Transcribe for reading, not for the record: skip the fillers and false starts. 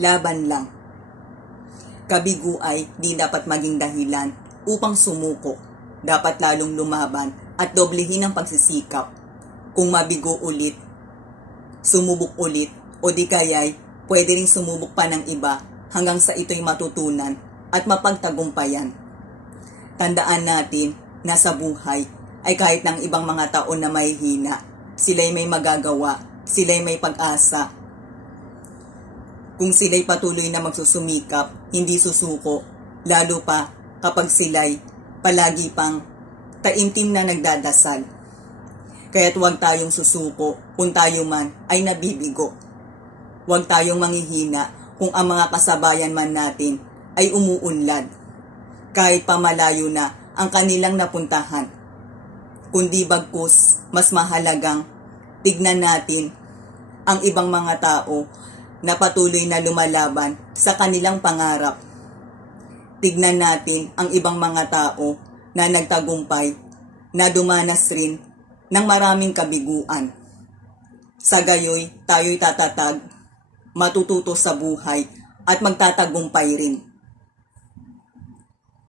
Laban lang. Kabigo ay di dapat maging dahilan upang sumuko. Dapat lalong lumaban at doblehin ang pagsisikap. Kung mabigo ulit, sumubok ulit, o di kaya'y pwede ring sumubok pa ng iba hanggang sa ito'y matutunan at mapagtagumpayan. Tandaan natin na sa buhay ay kahit ng ibang mga tao na may hina, sila'y may magagawa, sila'y may pag-asa. Kung sila'y patuloy na magsusumikap, hindi susuko, lalo pa kapag sila'y palagi pang taimtim na nagdadasal. Kaya't huwag tayong susuko kung tayo man ay nabibigo. Huwag tayong manghihina kung ang mga kasabayan man natin ay umuunlad. Kahit pamalayo na ang kanilang napuntahan. Kundi bagkus mas mahalagang tignan natin ang ibang mga tao na patuloy na lumalaban sa kanilang pangarap. Tignan natin ang ibang mga tao na nagtagumpay, na dumanas rin ng maraming kabiguan. Sa gayoy, tayo'y tatatag, matututo sa buhay at magtatagumpay rin.